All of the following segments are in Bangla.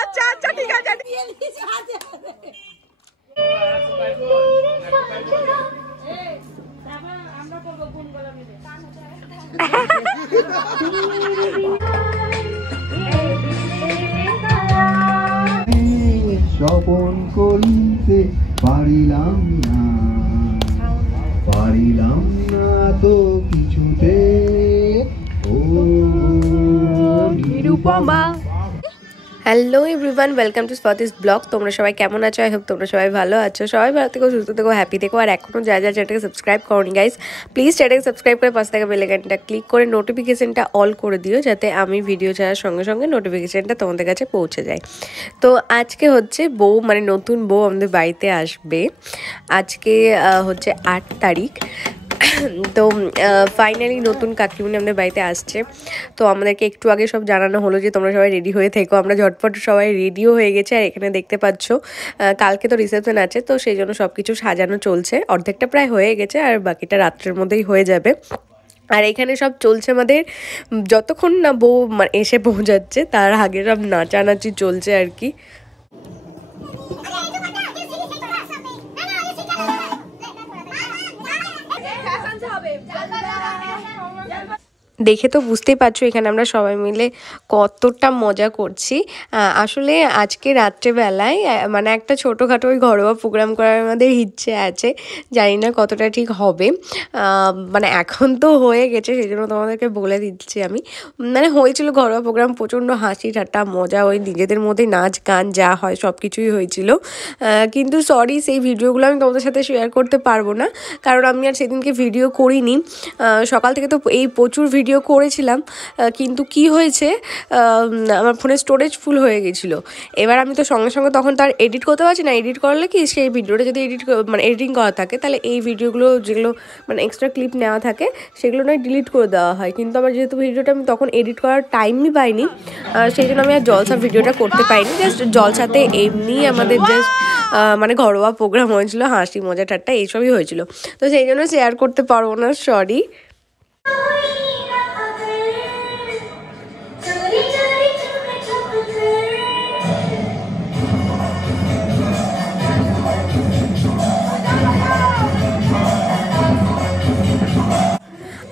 আচ্ছা আচ্ছা ঠিক আছে স্বপন করিতে পারিলাম না তো কিছুতে ও Nirupama. Hello everyone, welcome to স্পতিস ব্লগ। তোমরা সবাই কেমন আছো? আই হোপ তোমরা সবাই ভালো আছো। সবাই ভালো থেকো, সুস্থ থেকো, হ্যাপি থেকো। আর এখনও যা চ্যানেলটাকে সাবস্ক্রাইব করোনি গাইস, প্লিজ চ্যানেলটাকে সাবস্ক্রাইব করে পাশে থাকা বেল আইকনটা ক্লিক করে নোটিফিকেশনটা অল করে দিও, যাতে আমি ভিডিও ছাড়ার সঙ্গে সঙ্গে নোটিফিকেশনটা তোমাদের কাছে পৌঁছে যায়। তো আজকে হচ্ছে বউ, মানে নতুন বউ আমাদের বাড়িতে আসবে। আজকে হচ্ছে 8 তারিখ। তো ফাইনালি নতুন কাকিমুনি আমাদের বাড়িতে আসছে। তো আমাদেরকে একটু আগে সব জানানো হলো যে তোমরা সবাই রেডি হয়ে থেকো। আমরা ঝটপট সবাই রেডিও হয়ে গেছে। আর এখানে দেখতে পাচ্ছ কালকে তো রিসেপশন আছে, তো সেই জন্য সব কিছু সাজানো চলছে। অর্ধেকটা প্রায় হয়ে গেছে, আর বাকিটা রাত্রের মধ্যেই হয়ে যাবে। আর এখানে সব চলছে আমাদের, যতক্ষণ না বউ এসে পৌঁছাচ্ছে তার আগে সব নাচানাচি চলছে আর কি। দেখে তো বুঝতেই পারছো এখানে আমরা সবাই মিলে কতটা মজা করছি। আসলে আজকে রাত্রেবেলায় মানে একটা ছোটোখাটো ওই ঘরোয়া প্রোগ্রাম করার আমাদের ইচ্ছে আছে, জানি না কতটা ঠিক হবে। মানে এখন তো হয়ে গেছে, সেই জন্য তোমাদেরকে বলে দিচ্ছি আমি। মানে হয়েছিল ঘরোয়া প্রোগ্রাম, প্রচণ্ড হাসি ঠাট্টা মজা, ওই নিজেদের মধ্যে নাচ গান যা হয় সব কিছুই হয়েছিল। কিন্তু সরি, সেই ভিডিওগুলো আমি তোমাদের সাথে শেয়ার করতে পারবো না, কারণ আমি আর সেদিনকে ভিডিও করিনি। সকাল থেকে তো এই প্রচুর ভিডিও করেছিলাম, কিন্তু কি হয়েছে, আমার ফোনে স্টোরেজ ফুল হয়ে গেছিলো। এবার আমি তো সঙ্গে সঙ্গে তখন তার এডিট করতে পারছি না। এডিট করলে কি, সেই ভিডিওটা যদি এডিটিং করা থাকে, তাহলে এই ভিডিওগুলো যেগুলো এক্সট্রা ক্লিপ নেওয়া থাকে সেগুলো নয় ডিলিট করে দেওয়া হয়। কিন্তু আমার যেহেতু ভিডিওটা আমি তখন এডিট করার টাইমই পাইনি, সেই জন্য আমি আর জলসা ভিডিওটা করতে পারিনি। জাস্ট জলসাতে এমনি আমাদের জাস্ট ঘরোয়া প্রোগ্রাম হয়েছিল, হাসি মজা ঠাট্টা এইসবই হয়েছিল। তো সেই জন্য শেয়ার করতে পারবো না, সরি।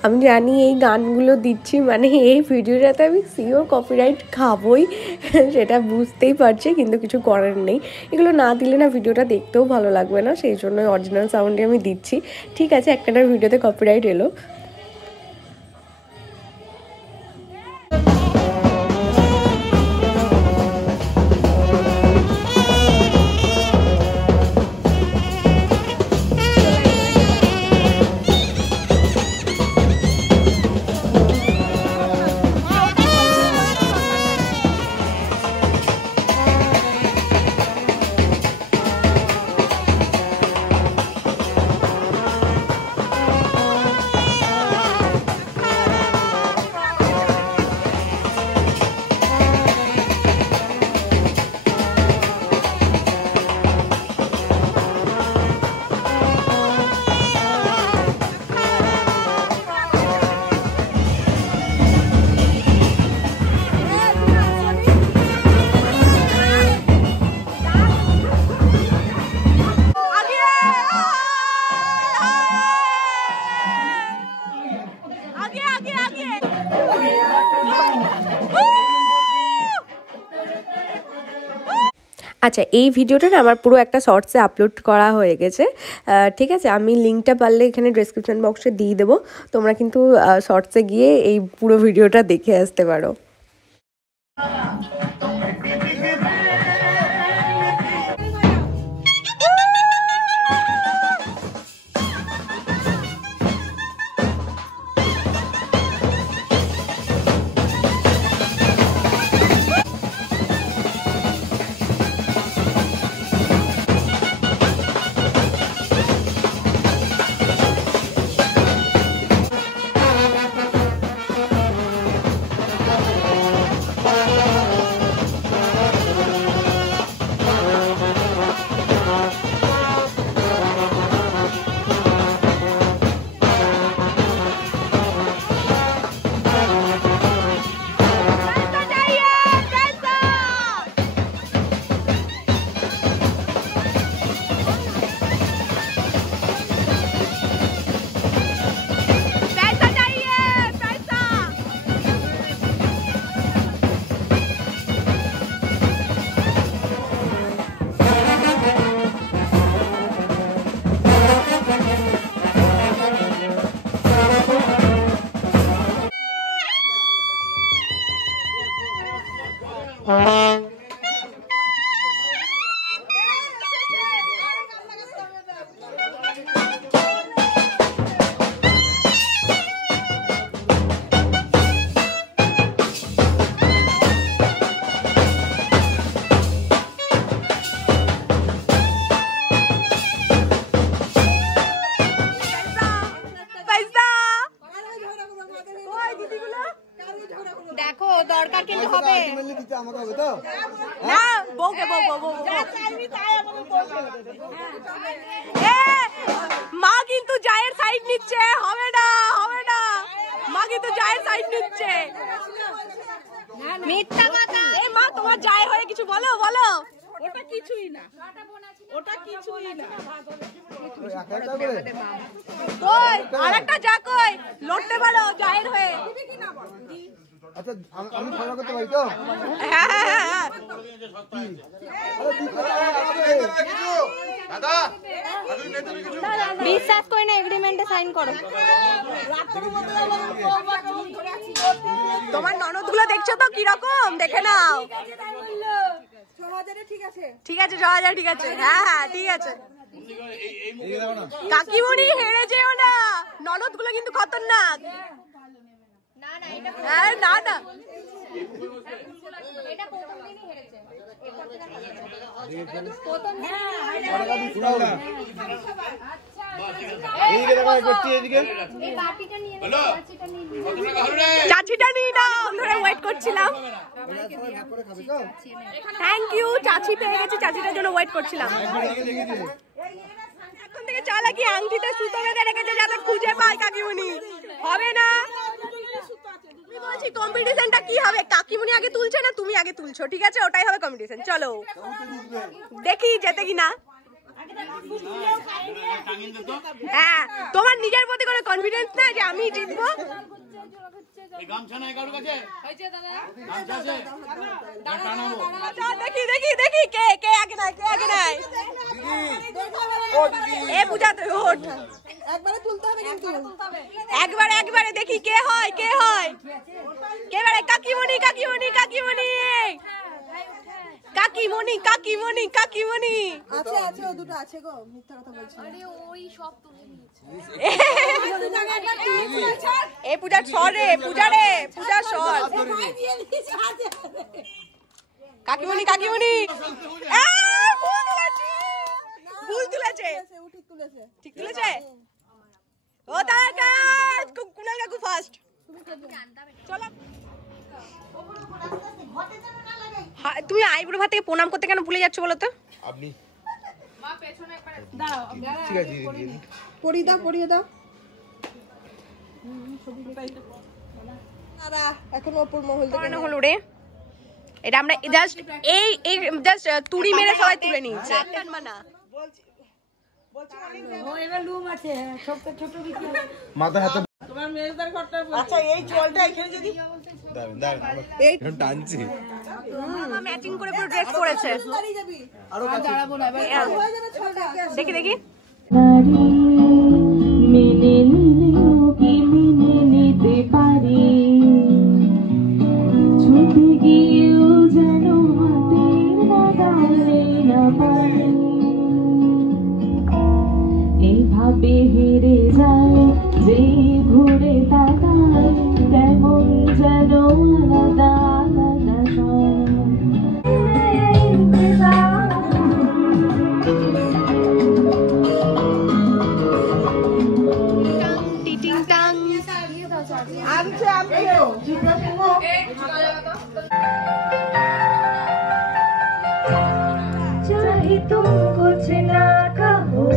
আমি জানি এই গানগুলো দিচ্ছি মানে এই ভিডিওটাতে আমি সিওর কপিরাইট খাবই, সেটা বুঝতেই পারছি, কিন্তু কিছু করার নেই। এগুলো না দিলে না ভিডিওটা দেখতেও ভালো লাগবে না, সেই জন্য অরিজিনাল সাউন্ডে আমি দিচ্ছি। ঠিক আছে, একটা ভিডিওতে কপিরাইট এলো। আচ্ছা, এই ভিডিওটা না আমার পুরো একটা শর্টসে আপলোড করা হয়ে গেছে। ঠিক আছে, আমি লিঙ্কটা পারলে এখানে ডেসক্রিপশন বক্সে দিয়ে দেবো। তোমরা কিন্তু শর্টসে গিয়ে এই পুরো ভিডিওটা দেখে আসতে পারো। হবে না, বউকে বউ বউ বউ। মা কিন্তু জায়ের সাইড নিচ্ছে, হবে না হবে না, মা কিন্তু জায়ের সাইড নিচ্ছে। মিথ্যা কথা। এই মা তোমার জায়ের হয়ে কিছু বলো বলো। ওটা কিছুই না, ওটা কিছুই না। কই আরেকটা যা কই লড়তে পারো জায়ের হয়ে। আচ্ছা আমি ক্ষমা করতে পারি তো? হ্যাঁ হ্যাঁ হ্যাঁ বিশ্বাস করে না, এগ্রিমেন্টে সাইন করো। তোমার ননদগুলো দেখছো তো কিরকম, দেখে নাও। ঠিক আছে ৬,০০০ ঠিক আছে। হ্যাঁ হ্যাঁ ঠিক আছে। কাকিমণি হেরে যেও না, ননদ গুলো কিন্তু খতরনাক। হ্যাঁ না না চাচিটা নিয়ে নাও, ধরে ওয়েট করছিলাম। থ্যাংক ইউ, চাচি পেয়ে গেছি, চাচিটার জন্য ওয়েট করছিলাম। এখন থেকে চালাকি আংটিতে সুতো বেঁধে রেখেছে যাতে খুঁজে পায় কাকিমণি। হবে না, বলছি কম্পিটিশনটা কি হবে, কাকিমণি আগে তুলছে না তুমি আগে তুলছো, ঠিক আছে ওটাই হবে কম্পিটিশন। চলো দেখি যেতে কিনা। হ্যাঁ তোমার নিজের প্রতি কোনো কনফিডেন্স না যে আমি জিতবো? দেখি দেখি দেখি কে কে আগে নাই, কে আগে নাই। এ পূজা তুই ওঠ, একবারে তুলতে হবে কিন্তু, একবারে একবারে দেখি কে হয় কে হয়। কে বারে? কাকিমণি কাকিমণি কাকিমণি কাকিমণি কাকিমণি কাকিমণি আছে আছে, ও দুটো আছে গো, মিথ্যা কথা বলছি। আরে ওই সব তুলে নিয়েছে। এ পূজা ছড়ে, পূজা রে পূজা সর। কাকিমণি কাকিমণি ভুল তুলেছে, ঠিক তুলেছে। ও দাদা কুনাল কাকু ফার্স্ট। চলো তুমি আইবুড়ো ভাত থেকে প্রণাম করতে কেন ভুলে যাচ্ছ বলো তো? আপনি পড়িয়ে দাও পড়িয়ে দাও। এখন ওপর মহল থেকে হলো রে, এটা আমরা জাস্ট এই জাস্ট তুড়ি মেরে সবাই তুলে নিয়েছে। মাথা হাতে। আচ্ছা এই জলটা এখানে যদি টানছি, ম্যাচিং করে পুরো ড্রেস পরেছে। দেখি দেখি মেনে নিলেও কি মেনে নিতে পারি, ছুটে গিয়েও যেন হাতের নাগালে না পারি, এইভাবে হেরে যায় যে ঘুরে তাকায়, কেমন যেন আলাদা আলাদা चाहे तुम कुछ ना कहो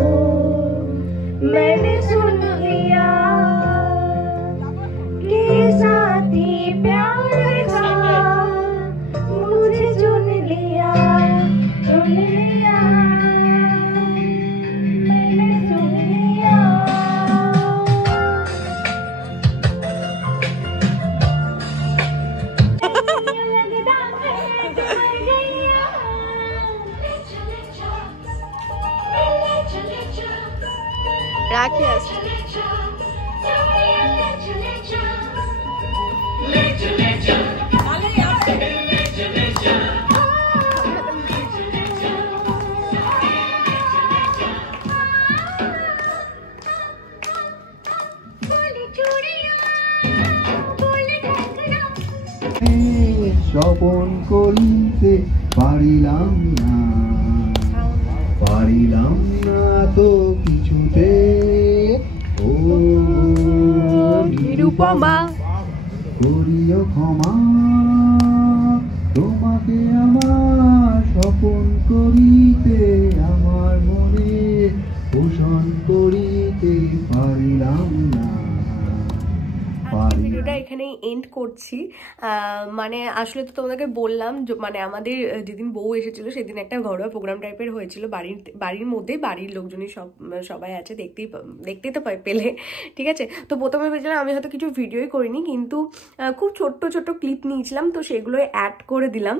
मैंने सुन लिया कि साथी प्यार का मुझे चुन लिया मैंने सुन लिया। রাখি আসছে। স্বপন করিতে পারিলাম না তো কিছুতে, ও নিরুপমা করিও ক্ষমা তোমাকে আমার স্বপন করিতে আমার মনে পোষণ করিতে পারিলাম না। ভিডিওটা এখানেই এন্ড করছি। মানে আসলে তো তোমাদেরকে বললাম মানে আমাদের যেদিন বউ এসেছিল সেদিন একটা ঘরোয়া প্রোগ্রাম টাইপের হয়েছিল, বাড়ির মধ্যে বাড়ির লোকজনই সবাই আছে, দেখতেই তো পেলে, ঠিক আছে। তো প্রথমে ভেবেছিলাম আমি হয়তো কিছু ভিডিওই করিনি, কিন্তু খুব ছোট্ট ছোট্ট ক্লিপ নিয়েছিলাম, তো সেগুলো অ্যাড করে দিলাম।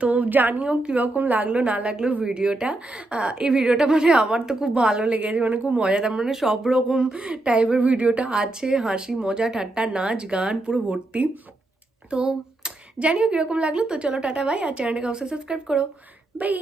তো জানিও কীরকম লাগলো না লাগলো ভিডিওটা। এই ভিডিওটা মানে আমার তো খুব ভালো লেগেছে, মানে খুব মজাদার, মানে সব রকম টাইপের ভিডিওটা আছে, হাসি মজা ঠাট্টা নাচ গান পুরো ভর্তি। তো জানিও কিরকম লাগলো। তো চলো টাটা বাই, আর চ্যানেলটাকে অবশ্যই সাবস্ক্রাইব করো। বাই।